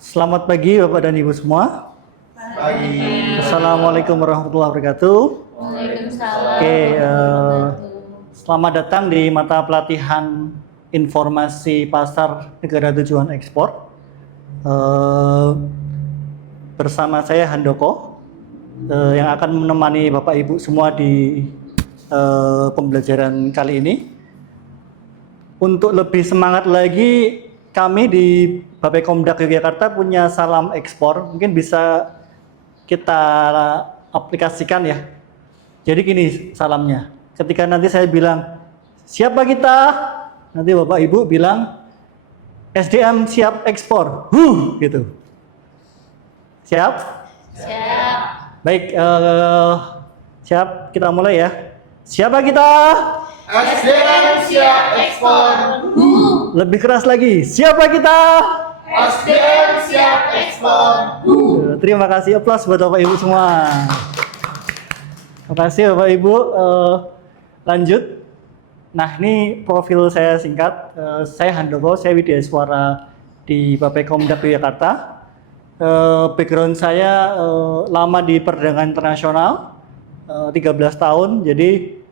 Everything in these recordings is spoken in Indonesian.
Selamat pagi Bapak dan Ibu semua. Pagi. Assalamualaikum warahmatullahi wabarakatuh. Waalaikumsalam. Oke, selamat datang di mata pelatihan informasi pasar negara tujuan ekspor. Bersama saya Handoko yang akan menemani Bapak Ibu semua di pembelajaran kali ini. Untuk lebih semangat lagi, kami di Bappekomdak Yogyakarta punya salam ekspor, mungkin bisa kita aplikasikan ya. Jadi gini salamnya, ketika nanti saya bilang, siapa kita? Nanti Bapak Ibu bilang, SDM siap ekspor, gitu. Siap? Siap. Baik, siap, kita mulai ya. Siapa kita? SDM siap ekspor. Lebih keras lagi, siapa kita? SDM siap ekspor. Terima kasih, aplaus buat Bapak Ibu semua. Terima kasih Bapak Ibu. Lanjut. Nah, ini profil saya singkat. Saya Handoko, saya Widya Suara di Bappekomdak Yogyakarta. Background saya lama di perdagangan internasional, 13 tahun. Jadi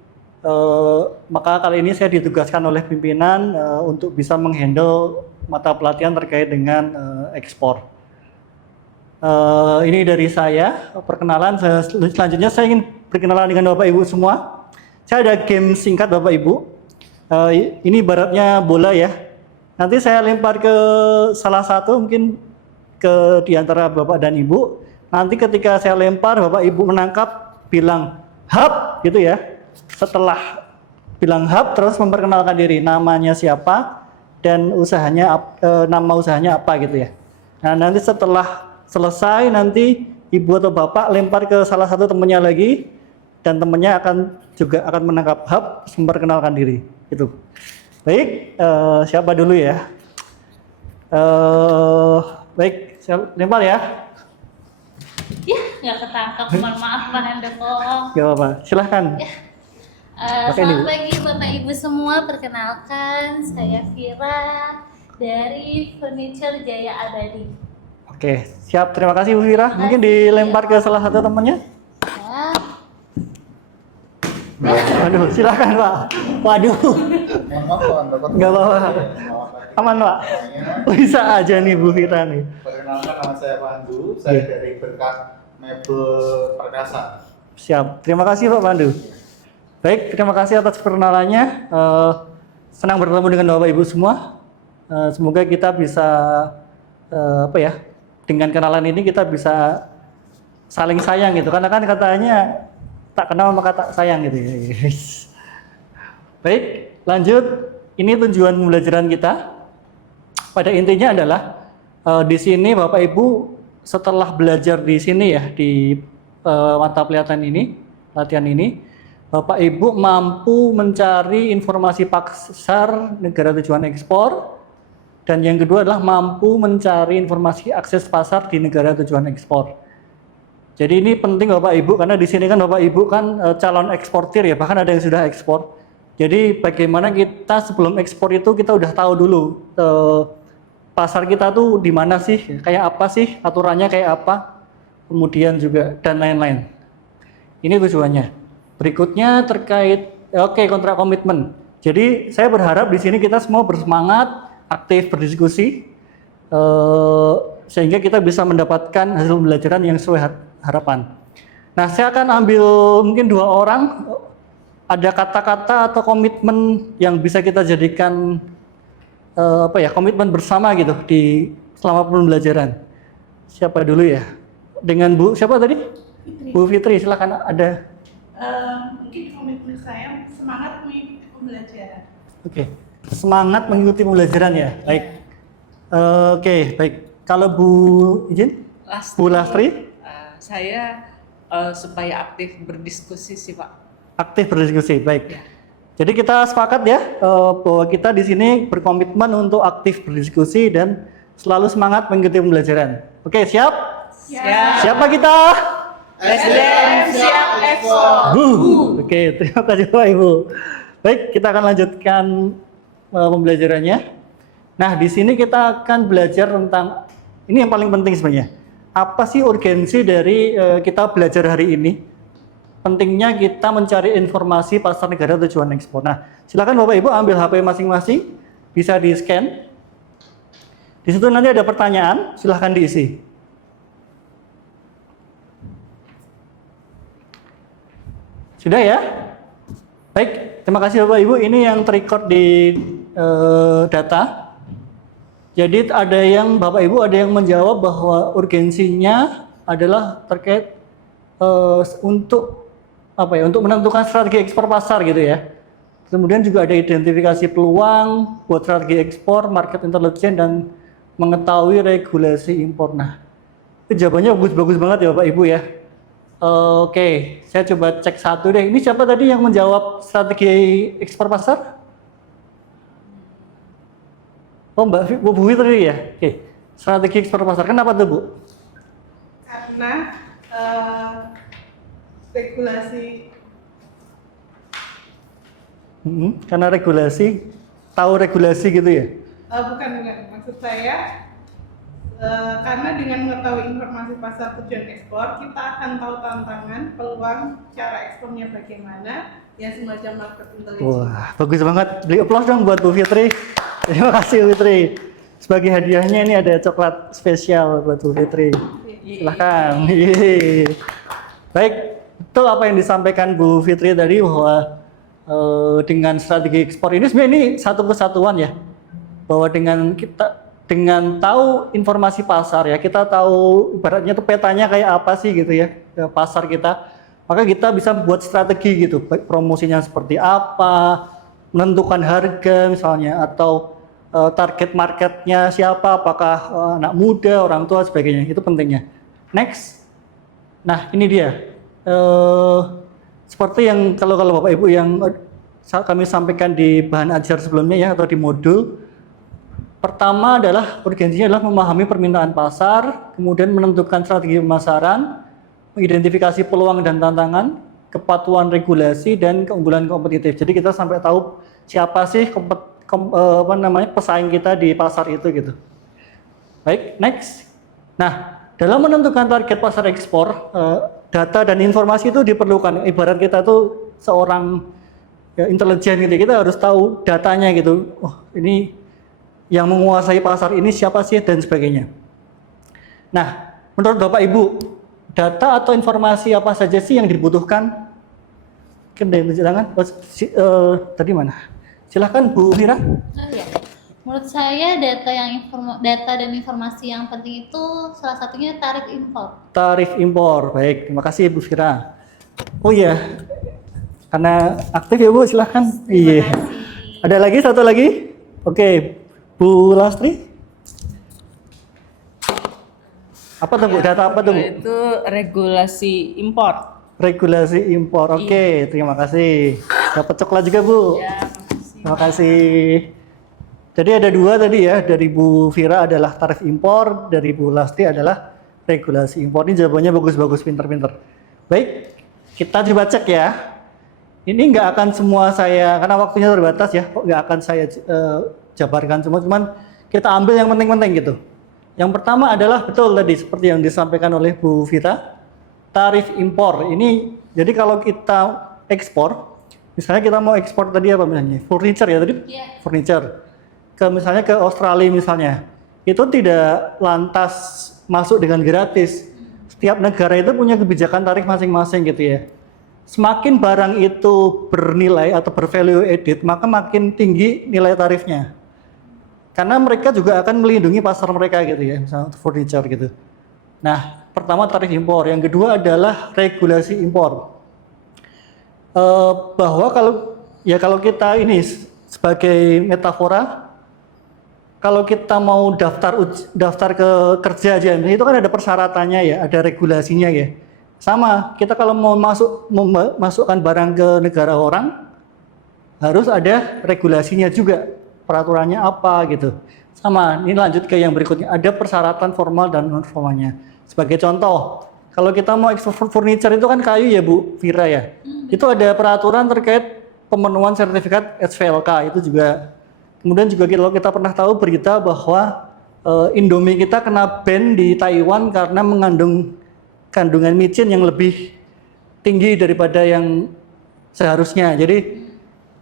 maka kali ini saya ditugaskan oleh pimpinan untuk bisa menghandle mata pelatihan terkait dengan ekspor. Ini dari saya, perkenalan. Selanjutnya saya ingin berkenalan dengan Bapak Ibu semua. Saya ada game singkat Bapak Ibu. Ini ibaratnya bola ya. Nanti saya lempar ke salah satu, mungkin ke diantara Bapak dan Ibu. Nanti ketika saya lempar, Bapak Ibu menangkap, bilang hap gitu ya. Setelah bilang hap, terus memperkenalkan diri, namanya siapa dan usahanya nama usahanya apa gitu ya. Nah, nanti setelah selesai, nanti ibu atau bapak lempar ke salah satu temannya lagi, dan temannya juga akan menangkap hap, memperkenalkan diri. Itu. Baik, siapa dulu ya? Baik, saya lempar ya. Ya, nggak ketangkap. Mohon maaf Pak Handoko. Gak apa-apa, silahkan. Selamat pagi Bapak Ibu semua. Perkenalkan, saya Vira dari Furniture Jaya Abadi. Oke, siap. Terima kasih Bu Vira. Mungkin dilempar ke salah satu temannya. Ya. Waduh, silakan Pak. Waduh, Mohon maaf Pak Handoko. nggak apa-apa. Aman Pak. Bisa aja nih Bu Vira nih. Perkenalkan, nama saya Pandu. Saya dari Berkah Mebel Perkasa. Siap. Terima kasih Pak Pandu. Baik, terima kasih atas perkenalannya. Senang bertemu dengan Bapak Ibu semua. Semoga kita bisa dengan kenalan ini kita bisa saling sayang gitu. Karena kan katanya tak kenal maka tak sayang gitu ya. Baik, lanjut. Ini tujuan pembelajaran kita. Pada intinya adalah di sini Bapak Ibu setelah belajar di sini ya di mata pelatihan ini, Bapak Ibu mampu mencari informasi pasar negara tujuan ekspor, dan yang kedua adalah mampu mencari informasi akses pasar di negara tujuan ekspor. Jadi ini penting Bapak Ibu, karena di sini kan Bapak Ibu kan calon eksportir ya, bahkan ada yang sudah ekspor. Jadi bagaimana kita sebelum ekspor itu kita udah tahu dulu pasar kita tuh di mana sih, kayak apa sih, aturannya kayak apa, kemudian juga dan lain-lain. Ini tujuannya. Berikutnya terkait kontrak komitmen. Jadi saya berharap di sini kita semua bersemangat, aktif berdiskusi, sehingga kita bisa mendapatkan hasil pembelajaran yang sesuai harapan. Nah, saya akan ambil mungkin 2 orang. Ada kata-kata atau komitmen yang bisa kita jadikan komitmen bersama gitu di selama pembelajaran. Siapa dulu ya? Dengan Bu siapa tadi? Fitri. Bu Fitri, silakan ada. Mungkin komitmen saya semangat mengikuti pembelajaran. Oke, semangat mengikuti pembelajaran ya. Baik. Oke, baik. Kalau Bu izin? Bu Lastri? Saya supaya aktif berdiskusi sih Pak. Aktif berdiskusi, baik. Jadi kita sepakat ya bahwa kita di sini berkomitmen untuk aktif berdiskusi dan selalu semangat mengikuti pembelajaran. Oke, siap? Ya. Siapa kita? SDM siap ekspor. Oke, terima kasih Bapak Ibu. Baik, kita akan lanjutkan pembelajarannya. Nah, di sini kita akan belajar tentang Ini yang paling penting sebenarnya. Apa sih urgensi dari kita belajar hari ini? Pentingnya kita mencari informasi pasar negara tujuan ekspor. Nah, silakan Bapak Ibu ambil HP masing-masing, bisa di-scan. Di situ nanti ada pertanyaan, silahkan diisi. Sudah ya? Baik, terima kasih Bapak Ibu. Ini yang terrecord di data. Jadi ada yang Bapak Ibu ada yang menjawab bahwa urgensinya adalah terkait untuk apa ya? Untuk menentukan strategi ekspor pasar gitu ya. Kemudian juga ada identifikasi peluang buat strategi ekspor, market intelligence dan mengetahui regulasi impor. Nah, itu jawabannya bagus-bagus banget ya Bapak Ibu ya. Oke, saya coba cek satu deh. Ini siapa tadi yang menjawab strategi ekspor pasar? Oh, Bu Fitri ya? Oke, strategi ekspor pasar. Kenapa tuh Bu? Karena regulasi. Karena regulasi, tahu regulasi gitu ya? Bukan, maksud saya karena dengan mengetahui informasi pasar tujuan ekspor, kita akan tahu tantangan, peluang, cara ekspornya bagaimana, ya semacam market intelligence. Wah, bagus banget. Beli aplaus dong buat Bu Fitri. Terima kasih Bu Fitri. Sebagai hadiahnya ini ada coklat spesial buat Bu Fitri. Silahkan. Yeay. Baik, betul apa yang disampaikan Bu Fitri tadi bahwa dengan strategi ekspor ini sebenarnya ini satu kesatuan ya. Bahwa dengan tahu informasi pasar ya, kita tahu ibaratnya tuh petanya kayak apa sih gitu ya, pasar kita. Maka kita bisa buat strategi gitu, promosinya seperti apa, menentukan harga misalnya, atau target marketnya siapa, apakah anak muda, orang tua, sebagainya. Itu pentingnya. Next. Nah, ini dia. Seperti yang kalau Bapak Ibu yang kami sampaikan di bahan ajar sebelumnya ya, atau di modul. Pertama adalah urgensinya adalah memahami permintaan pasar, kemudian menentukan strategi pemasaran, mengidentifikasi peluang dan tantangan, kepatuhan regulasi, dan keunggulan kompetitif. Jadi kita sampai tahu siapa sih pesaing kita di pasar itu gitu. Baik, next. Nah, dalam menentukan target pasar ekspor, data dan informasi itu diperlukan. Ibarat kita tuh seorang intelijen gitu, kita harus tahu datanya gitu. Oh, ini yang menguasai pasar ini siapa sih dan sebagainya. Nah, menurut Bapak Ibu, data atau informasi apa saja sih yang dibutuhkan? Silakan. Tadi mana? Silahkan Bu Mira. Oh iya. Menurut saya data dan informasi yang penting itu salah satunya tarif impor. Tarif impor. Baik, terima kasih Bu Fira. Oh iya. Karena aktif ya Bu, silahkan. Iya. Ada lagi satu lagi? Oke. Bu Lastri? Apa tuh Bu? Data apa tuh Bu? Itu regulasi impor. Regulasi impor. Oke, terima kasih. Dapat coklat juga Bu. Ya, Terima kasih. Jadi ada dua tadi ya, dari Bu Fira adalah tarif impor, dari Bu Lastri adalah regulasi impor. Ini jawabannya bagus-bagus, pinter-pinter. Baik, kita coba cek ya. Ini nggak akan semua saya, karena waktunya terbatas ya, kok nggak akan saya jabarkan semua, cuman kita ambil yang penting-penting gitu. Yang pertama adalah betul tadi seperti yang disampaikan oleh Bu Vita, tarif impor. Ini jadi kalau kita ekspor, misalnya kita mau ekspor tadi apa misalnya, furniture ya tadi, furniture, ke misalnya ke Australia misalnya, itu tidak lantas masuk dengan gratis. Setiap negara itu punya kebijakan tarif masing-masing gitu ya. Semakin barang itu bernilai atau bervalue added, maka makin tinggi nilai tarifnya. Karena mereka juga akan melindungi pasar mereka gitu ya, misalnya furniture gitu. Nah, pertama tarif impor, yang kedua adalah regulasi impor. Bahwa kalau kita ini sebagai metafora, kalau kita mau daftar ke kerja aja, itu kan ada persyaratannya ya, ada regulasinya ya. Sama, kita kalau mau memasukkan barang ke negara orang, harus ada regulasinya juga. Peraturannya apa gitu. Sama, ini lanjut ke yang berikutnya. Ada persyaratan formal dan non formalnya. Sebagai contoh, kalau kita mau ekspor furniture itu kan kayu ya Bu Vira ya. Itu ada peraturan terkait pemenuhan sertifikat SVLK itu juga. Kemudian juga kalau kita pernah tahu berita bahwa Indomie kita kena ban di Taiwan karena mengandung kandungan micin yang lebih tinggi daripada yang seharusnya. Jadi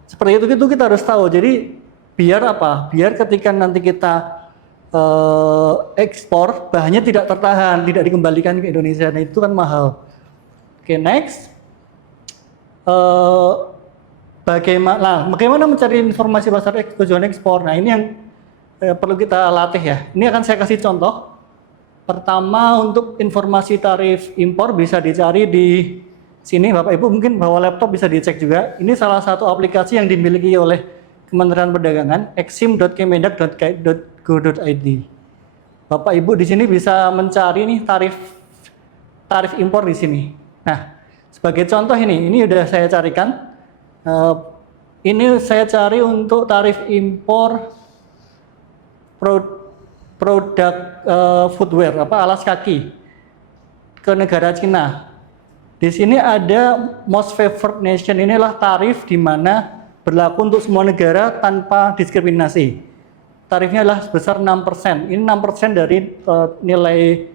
seperti itu kita harus tahu. Jadi biar apa? Biar ketika nanti kita ekspor bahannya tidak tertahan, tidak dikembalikan ke Indonesia. Nah itu kan mahal. Oke, next. Bagaimana mencari informasi pasar tujuan ekspor? Nah ini yang perlu kita latih ya. Ini akan saya kasih contoh. Pertama, untuk informasi tarif impor bisa dicari di sini. Bapak Ibu mungkin bawa laptop bisa dicek juga. Ini salah satu aplikasi yang dimiliki oleh Kementerian Perdagangan, exim.kemendak.go.id. Bapak Ibu di sini bisa mencari nih tarif impor di sini. Nah, sebagai contoh ini udah saya carikan. Ini saya cari untuk tarif impor produk footwear, alas kaki ke negara Cina. Di sini ada most favored nation, inilah tarif di mana berlaku untuk semua negara tanpa diskriminasi. Tarifnya adalah sebesar 6%. Ini 6% dari nilai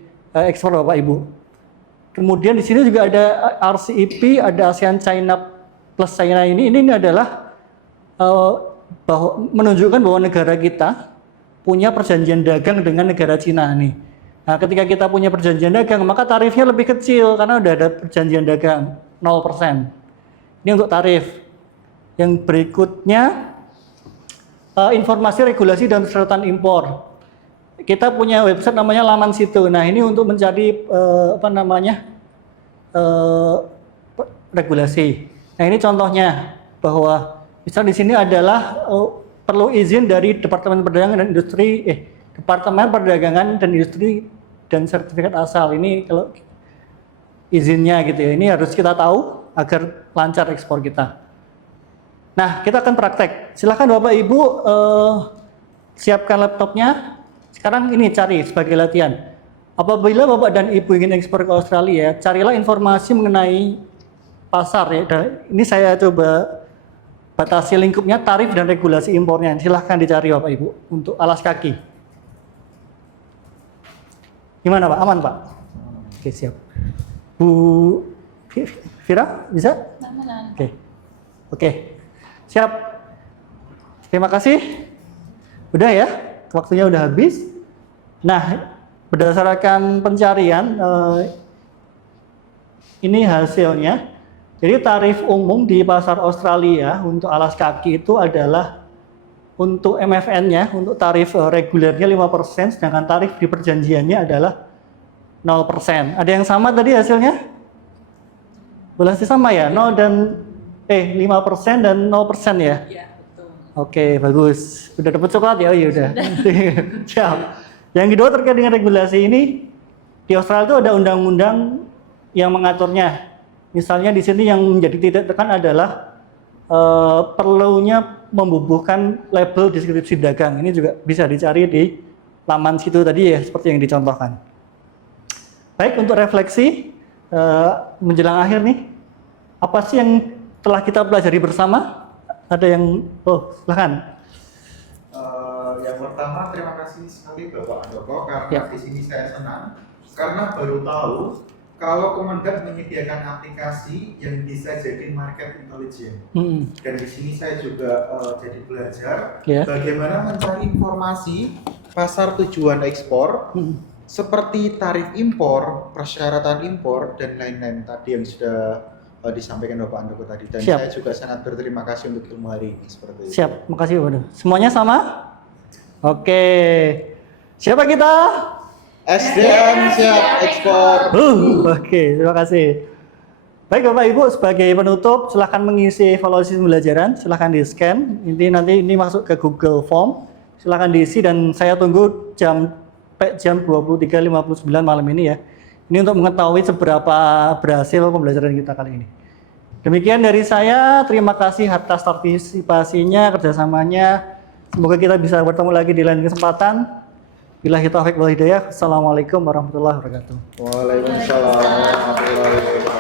ekspor Bapak Ibu. Kemudian di sini juga ada RCEP, ada ASEAN China plus China ini adalah menunjukkan bahwa negara kita punya perjanjian dagang dengan negara Cina nih. Nah, ketika kita punya perjanjian dagang, maka tarifnya lebih kecil karena udah ada perjanjian dagang 0%. Ini untuk tarif. Yang berikutnya informasi regulasi dan persyaratan impor. Kita punya website namanya Laman Situ. Nah, ini untuk mencari regulasi. Nah, ini contohnya bahwa misal di sini adalah perlu izin dari Departemen Perdagangan dan Industri, Departemen Perdagangan dan Industri dan sertifikat asal. Ini kalau izinnya gitu ya. Ini harus kita tahu agar lancar ekspor kita. Nah, kita akan praktek. Silakan Bapak Ibu siapkan laptopnya. Sekarang ini cari sebagai latihan. Apabila Bapak dan Ibu ingin ekspor ke Australia, carilah informasi mengenai pasar ya. Dan ini saya coba batasi lingkupnya tarif dan regulasi impornya. Silahkan dicari Bapak Ibu untuk alas kaki. Gimana Pak? Aman Pak? Oke, siap. Bu Vira, bisa? Aman. Oke. Siap. Terima kasih. Udah ya, waktunya udah habis. Nah, berdasarkan pencarian, ini hasilnya. Jadi tarif umum di pasar Australia untuk alas kaki itu adalah untuk MFN-nya, untuk tarif regulernya 5%, sedangkan tarif di perjanjiannya adalah 0%. Ada yang sama tadi hasilnya? Boleh sama ya? 5% dan 0% ya? Iya, betul. Oke, bagus. Udah dapat coklat ya? Oh iya udah. Siap. Yang kedua terkait dengan regulasi ini, di Australia itu ada undang-undang yang mengaturnya. Misalnya di sini yang menjadi titik tekan adalah perlunya membubuhkan label deskripsi dagang. Ini juga bisa dicari di laman situ tadi ya, seperti yang dicontohkan. Baik, untuk refleksi menjelang akhir nih, apa sih yang telah kita pelajari bersama? Ada yang, silahkan. Yang pertama, terima kasih sekali Bapak Andoko karena Ya. di sini saya senang karena baru tahu kalau Kemendak menyediakan aplikasi yang bisa jadi market intelligence. Dan di sini saya juga jadi belajar bagaimana mencari informasi pasar tujuan ekspor seperti tarif impor, persyaratan impor dan lain-lain tadi yang sudah disampaikan Bapak Andoko tadi. Dan saya juga sangat berterima kasih untuk ilmu hari ini seperti itu. Siap, makasih Bapak. Semuanya sama? Oke. Siapa kita? SDM siap ekspor. Oke, terima kasih. Baik Bapak Ibu, sebagai penutup silahkan mengisi evaluasi pembelajaran, silahkan di scan. Nanti ini masuk ke Google Form, silahkan diisi dan saya tunggu jam 23.59 malam ini ya. Ini untuk mengetahui seberapa berhasil pembelajaran kita kali ini. Demikian dari saya, terima kasih atas partisipasinya, kerjasamanya. Semoga kita bisa bertemu lagi di lain kesempatan. Billahi taufiq wal hidayah. Assalamualaikum warahmatullahi wabarakatuh. Waalaikumsalam warahmatullahi wabarakatuh.